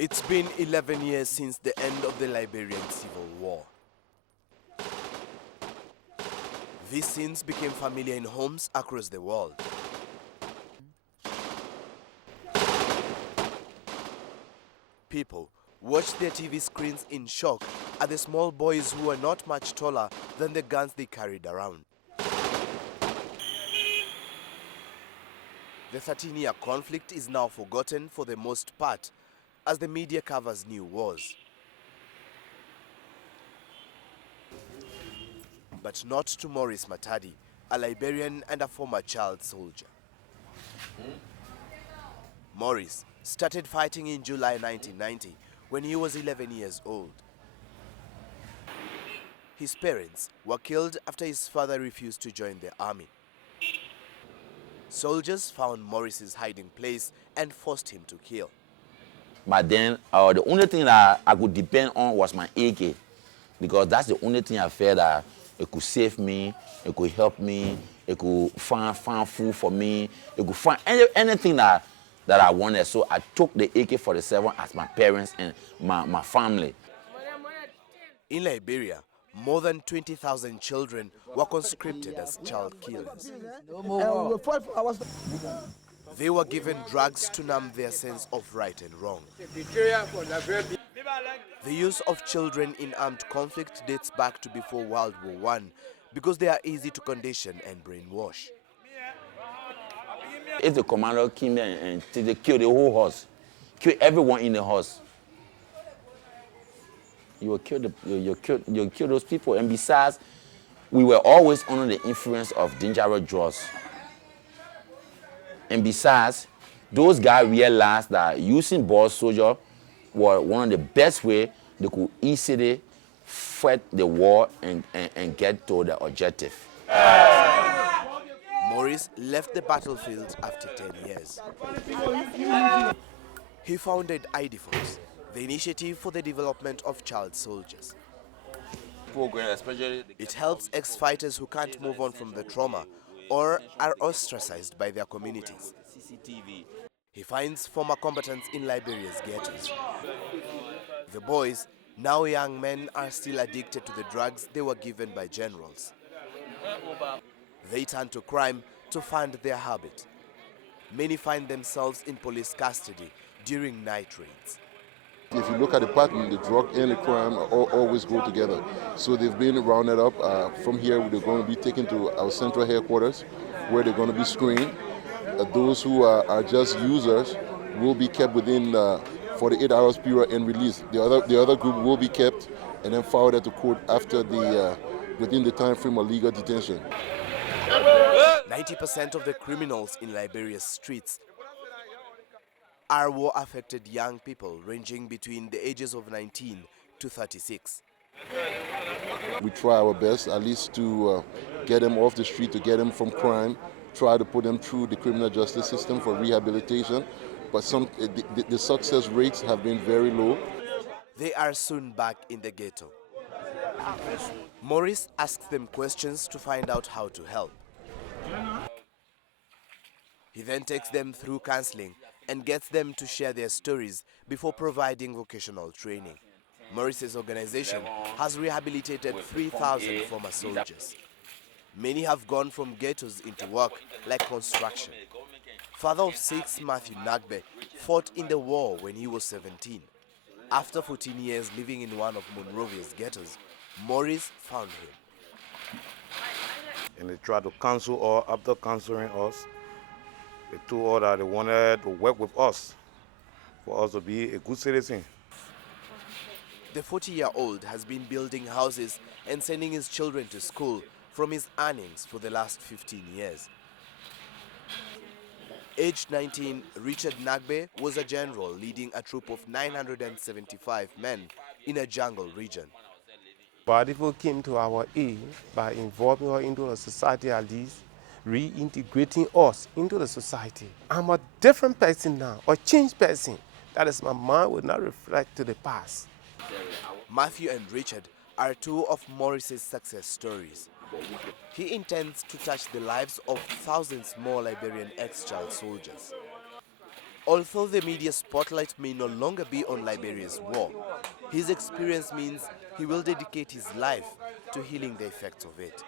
It's been 11 years since the end of the Liberian Civil War. These scenes became familiar in homes across the world. People watched their TV screens in shock at the small boys who were not much taller than the guns they carried around. The 13-year conflict is now forgotten for the most part as the media covers new wars. But not to Maurice Matadi, a Liberian and a former child soldier. Maurice started fighting in July 1990 when he was 11 years old. His parents were killed after his father refused to join the army. Soldiers found Maurice's hiding place and forced him to kill. But then the only thing that I could depend on was my AK, because that's the only thing I felt that it could save me, it could help me, it could find food for me, it could find anything that I wanted. So I took the AK-47 as my parents and my family. In Liberia, more than 20,000 children were conscripted as child killers. They were given drugs to numb their sense of right and wrong. The use of children in armed conflict dates back to before World War I because they are easy to condition and brainwash. If the commander came there and they killed the whole horse, kill everyone in the horse, you will kill those people. And besides, we were always under the influence of dangerous drugs. And besides, those guys realized that using ball soldier was one of the best ways they could easily fight the war and get to the objective. Maurice left the battlefield after 10 years. He founded IDFOS, the Initiative for the Development of Child Soldiers. It helps ex-fighters who can't move on from the trauma or are ostracized by their communities. He finds former combatants in Liberia's ghettos. The boys, now young men, are still addicted to the drugs they were given by generals. They turn to crime to fund their habit. Many find themselves in police custody during night raids. If you look at the pattern, the drug and the crime always go together. So they've been rounded up. From here, they're going to be taken to our central headquarters, where they're going to be screened. Those who are just users will be kept within 48 hours period and released. The other group will be kept and then forwarded to court after within the time frame of legal detention. 90% of the criminals in Liberia's streets are war-affected young people ranging between the ages of 19 to 36. We try our best at least to get them off the street, to get them from crime, try to put them through the criminal justice system for rehabilitation, but the success rates have been very low. They are soon back in the ghetto. Maurice asks them questions to find out how to help. He then takes them through counseling and gets them to share their stories before providing vocational training. Maurice's organization has rehabilitated 3,000 former soldiers. Many have gone from ghettos into work like construction. Father of 6, Matthew Nagbe, fought in the war when he was 17. After 14 years living in one of Monrovia's ghettos, Maurice found him. And they tried to counsel us. After counseling us, they told us that they wanted to work with us for us to be a good citizen. The 40-year-old has been building houses and sending his children to school from his earnings for the last 15 years. Aged 19, Richard Nagbe was a general leading a troop of 975 men in a jungle region. People came to our aid by involving us into the society, at least reintegrating us into the society. I'm a different person now, a changed person. That is, my mind will not reflect to the past. Matthew and Richard are two of Maurice's success stories. He intends to touch the lives of thousands more Liberian ex-child soldiers. Although the media spotlight may no longer be on Liberia's war, his experience means he will dedicate his life to healing the effects of it.